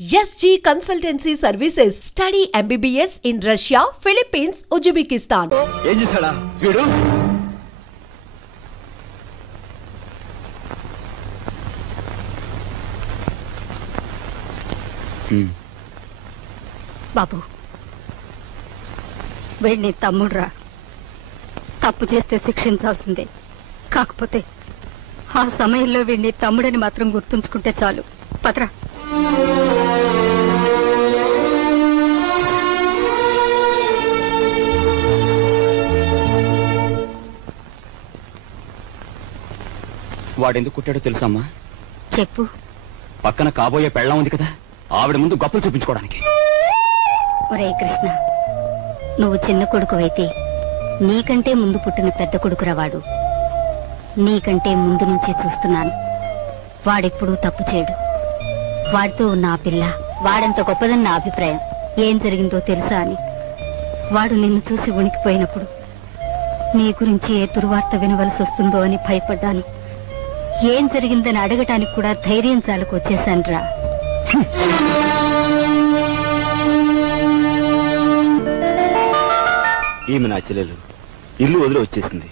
SG Consultancy Services. Study MBBS in Russia, Philippines, Uzbekistan. ఏం చేశాడా వీడు? బాబు, వీడిని తమ్ముడురా. తప్పు చేస్తే శిక్షించాల్సిందే. కాకపోతే ఆ సమయంలో వీడిని తమ్ముడని మాత్రం గుర్తుంచుకుంటే చాలు. పదరా. వాడెందుకు కుట్టాడో తెలుసమ్మా? చెప్పు. పక్కన కాబోయే పెళ్ళం ఉంది కదా, ఆవిడ ముందు గొప్పలు చూపించుకోవడానికి. ఒరే కృష్ణ, నువ్వు చిన్న కొడుకువైతే నీకంటే ముందు పుట్టిన పెద్ద కొడుకురా వాడు. నీకంటే ముందు నుంచే చూస్తున్నాను. వాడెప్పుడూ తప్పు చేయడు. వాడితో ఉన్న ఆ పిల్ల వాడంత గొప్పదని నా అభిప్రాయం. ఏం జరిగిందో తెలుసా అని. వాడు నిన్ను చూసి వణికిపోయినప్పుడు నీ గురించి ఏ దుర్వార్త వినవలసి వస్తుందో అని భయపడ్డాను. ఏం జరిగిందని అడగటానికి కూడా ధైర్యం చాలకు వచ్చేశాన్రా. ఈమె నా చెల్లెలు ఇల్లు వదిలి వచ్చేసింది.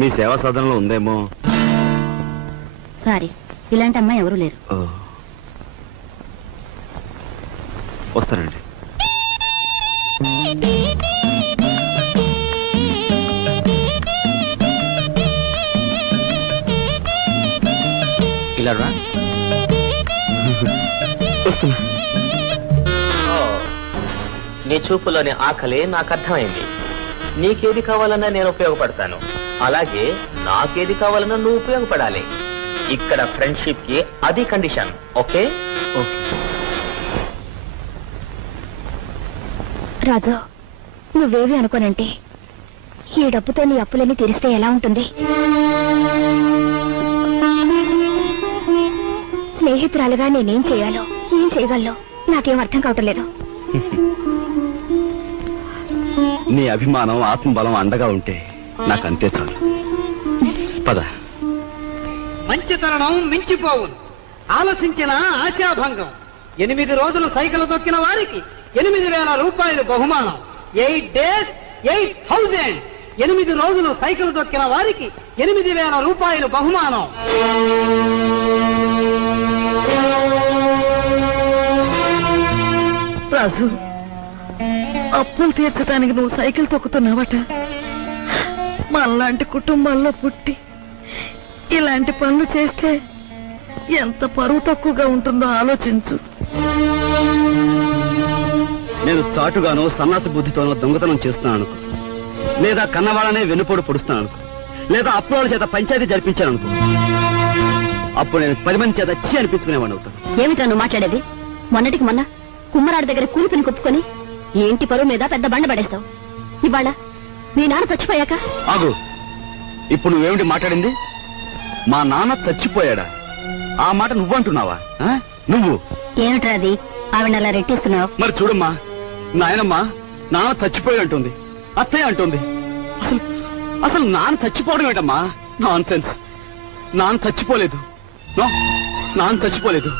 మీ సేవా సాధనలో ఉందేమో. సారీ, ఇలాంటి అమ్మాయి ఎవరూ లేరు. వస్తానండి. ఇలా రా. వస్తున్నా. నీ చూపులోని ఆకలి నాకు అర్థమైంది. నీకేది కావాలన్నా నేను ఉపయోగపడతాను, అలాగే నాకేది కావాలన్నా నువ్వు ఉపయోగపడాలి. ఇక్కడ ఫ్రెండ్షిప్ కి అది కండిషన్. ఓకే? రాజు, నువ్వేవి అనుకోనంటే ఈ డబ్బుతో నీ అప్పులన్నీ తీరిస్తే ఎలా ఉంటుంది? స్నేహితురాలుగా నేనేం చేయాలో, ఏం చేయగలను నాకేం అర్థం కావటం లేదు. నీ అభిమానం, ఆత్మబలం అండగా ఉంటే నాకంతే చాలు. పద. మంచి తరుణం మించిపోవును, ఆలసించిన ఆశాభంగం. 8 రోజులు సైకిల్ తొక్కిన వారికి 8,000 రూపాయలు బహుమానం. 8 days 8,000. 8 రోజులు సైకిల్ తొక్కిన వారికి 8,000 రూపాయలు బహుమానం. రాజు, అప్పులు తీర్చడానికి నువ్వు సైకిల్ తొక్కుతున్నావట. మనలాంటి కుటుంబాల్లో పుట్టి ఇలాంటి పనులు చేస్తే ఎంత పరువు తక్కువగా ఉంటుందో ఆలోచించు. నేను చాటుగానో సన్నాసి బుద్ధితోనో దొంగతనం చేస్తున్నాను అనుకో, లేదా కన్నవాళ్ళనే వెన్నుపోటు పొడుస్తున్నాను అనుకో, లేదా అప్పుల చేత పంచాయతీ జరిపించాను అనుకో, అప్పుడు నేను 10 మంది చేత చీ అనిపించుకునేవాడిని అవుతాను. ఏమిటా నువ్వు మాట్లాడేది? మొన్నటికి మొన్న కుమ్మరాడి దగ్గర కూలిపిని కొప్పుకొని ఏంటి పరువు మీద పెద్ద బండ పడేస్తావు. ఇవాళ మీ నాన్న చచ్చిపోయాక ఆగు. ఇప్పుడు నువ్వేమిటి మాట్లాడింది? మా నాన్న చచ్చిపోయాడా? ఆ మాట నువ్వంటున్నావా? నువ్వు ఏమిట్రా అది? ఆవిడ అలా రెట్టిస్తున్నావు. మరి చూడమ్మా, నాయనమ్మా నాన్న చచ్చిపోయాడు అంటుంది, అత్తయ్య అంటుంది. అసలు అసలు నాన్న చచ్చిపోవడం ఏంటమ్మా? Non sense. నాన్న చచ్చిపోలేదు. నాన్న చచ్చిపోలేదు.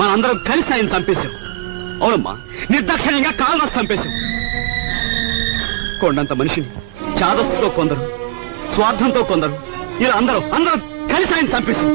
మనందరం కలిసి ఆయన చంపేశాం. అవునమ్మా, నిర్దాక్షిణ్యంగా కాలు రాసి చంపేశాం. కొండంత మనిషిని చాదస్సుతో కొందరు, స్వార్థంతో కొందరు, ఇలా అందరం కలిసి ఆయన చంపేశాం.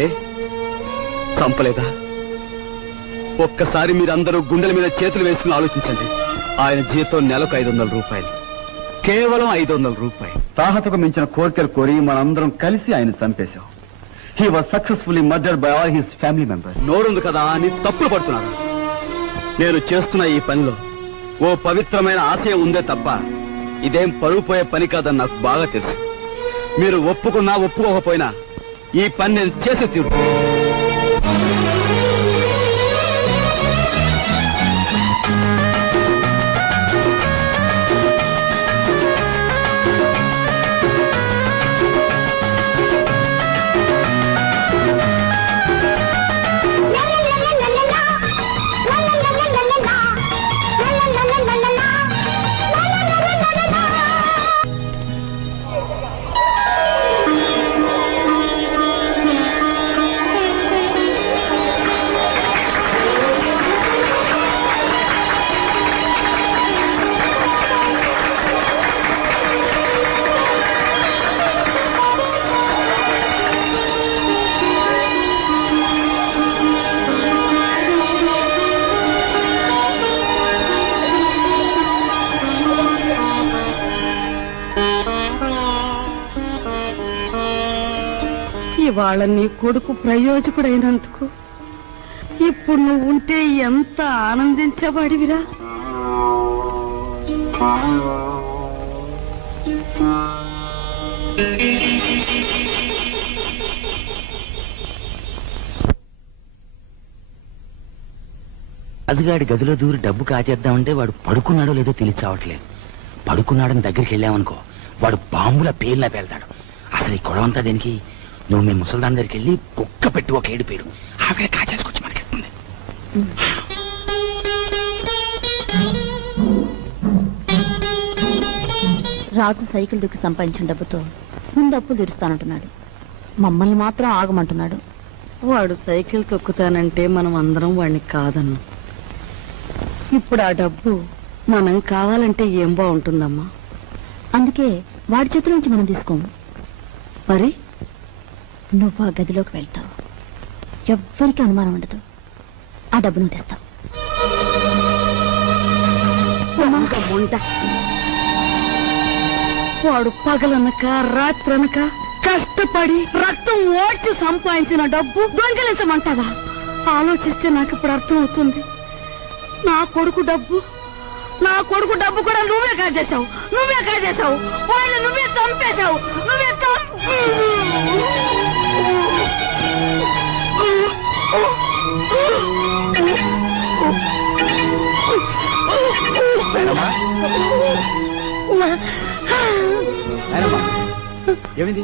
ఏ చంపలేదా? ఒక్కసారి మీరందరూ గుండెల మీద చేతులు వేసుకుని ఆలోచించండి. ఆయన జీతం నెలకు 500 రూపాయలు, కేవలం 500 రూపాయలు. తాహతకు మించిన కోరికలు కోరి మనందరం కలిసి ఆయన చంపేశాం. He was successfully murdered by all his family members. నోరుంది కదా అని తప్పులు పడుతున్నారు. నేను చేస్తున్న ఈ పనిలో ఓ పవిత్రమైన ఆశయం ఉందే తప్ప ఇదేం పరువు పోయే పని కాదని నాకు బాగా తెలుసు. మీరు ఒప్పుకున్నా ఒప్పుకోకపోయినా ఈ పని నేను చేసే తీరు. ఇవాళ నీ కొడుకు ప్రయోజకుడైనందుకు ఇప్పుడు నువ్వు ఉంటే ఎంత ఆనందించేవాడివిరా. రాజుగాడి గదిలో దూరి డబ్బు కాచేద్దామంటే వాడు పడుకున్నాడో లేదో తెలియచావట్లేదు. పడుకున్నాడని దగ్గరికి వెళ్ళామనుకో వాడు బాంబుల పేర్లా పేల్తాడు. అసలు ఈ గొడవంతా దేనికి? నువ్వు మీ ముసల్దాన్ దగ్గరికి వెళ్ళి కుక్క పెట్టి ఒక ఏడు పేరు ఆవిడ కాచేసుకొచ్చి మనకిస్తుంది. రాజు సైకిల్ దుక్కి సంపాదించిన డబ్బుతో ముందు అప్పులు తీరుస్తానంటున్నాడు. మమ్మల్ని మాత్రం ఆగమంటున్నాడు. వాడు సైకిల్ తొక్కుతానంటే మనం అందరం వాడిని కాదన్ను. ఇప్పుడు ఆ డబ్బు మనం కావాలంటే ఏం బాగుంటుందమ్మా? అందుకే వాడి చేతుల నుంచి మనం తీసుకోము. మరి నువ్వు ఆ గదిలోకి వెళ్తావు, ఎవ్వరికి అనుమానం ఉండదు. ఆ డబ్బు నువ్వు తెస్తావు. ఉంట వాడు పగలనక రాత్రనక కష్టపడి రక్తం ఓడ్చి సంపాదించిన డబ్బు దొంగిలించమంటావా? ఆలోచిస్తే నాకు ఇప్పుడు అర్థం అవుతుంది. నా కొడుకు డబ్బు కూడా నువ్వే కాజేశావు. వాళ్ళు నువ్వే చంపేశావు.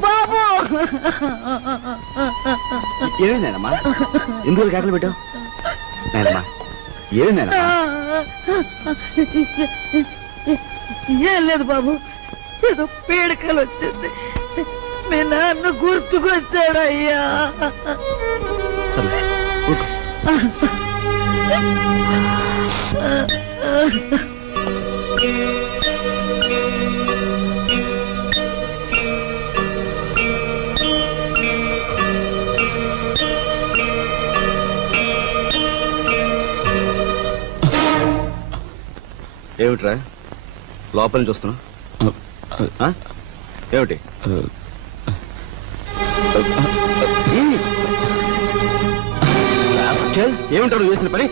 బాబు ఏమైందమ్మా? ఎందుకు కేకలు పెట్టావు? నాయనమ్మా ఏమైందమ్మా? ఏం లేదు బాబు, ఏదో పీడకలు వచ్చింది. మీ నాన్న గుర్తుకొచ్చాడయ్యా. సరే ఏమిట్రా లోపల నుంచి వస్తున్నా? ఏమిటి ఏమిటారు చేసిన పని?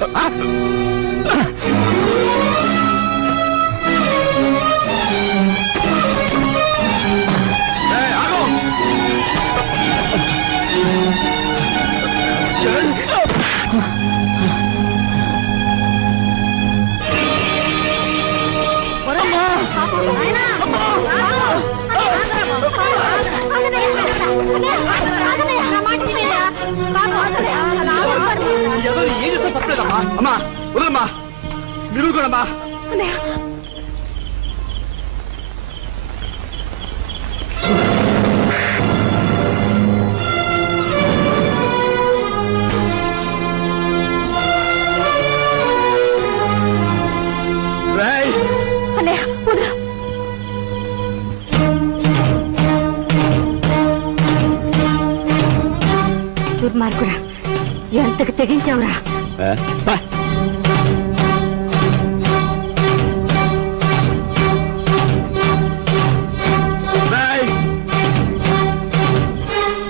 అమ్మా వదలమ్మా, మీరు కూడా అమ్మా. దుర్మార్గుడా, ఎంతకు తెగించావురా?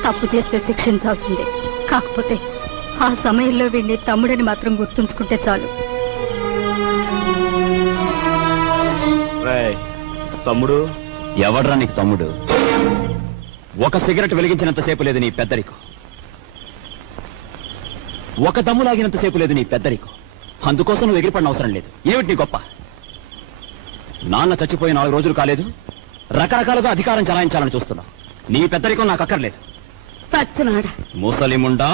తప్పు చేస్తే శిక్షించాల్సిందే. కాకపోతే ఆ సమయంలో వీడిని తమ్ముడని మాత్రం గుర్తుంచుకుంటే చాలు. తమ్ముడు ఎవడ్రా నీకు తమ్ముడు? ఒక సిగరెట్ వెలిగించినంతసేపు లేదు నీ పెద్దరికం, ఒక దమ్ము లాగినంతసేపు లేదు నీ పెద్దరికం. అందుకోసం నువ్వు ఎగిరిపడిన అవసరం లేదు. ఏమిటి నీ గొప్ప? నాన్న చచ్చిపోయి 4 రోజులు కాలేదు, రకరకాలుగా అధికారం చలాయించాలని చూస్తున్నావు. నీ పెద్దరికం నాకు అక్కర్లేదు. సచ్చినాడా ముసలిముండా.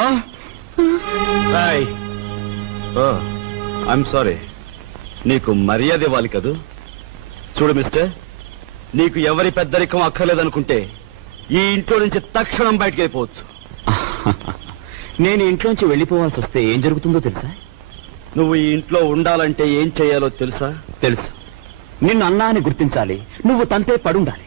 ఐఎమ్ సారీ, నీకు మర్యాద ఇవ్వాలి కదూ. చూడు మిస్టర్, నీకు ఎవరి పెద్దరికం అక్కర్లేదనుకుంటే ఈ ఇంట్లో నుంచి తక్షణం బయటకు వెళ్ళిపోవచ్చు. నేను ఇంట్లోంచి వెళ్ళిపోవాల్సి వస్తే ఏం జరుగుతుందో తెలుసా? నువ్వు ఈ ఇంట్లో ఉండాలంటే ఏం చేయాలో తెలుసా? తెలుసు. నిన్ను అన్నా అని గుర్తించాలి, నువ్వు తంతే పడుండాలి.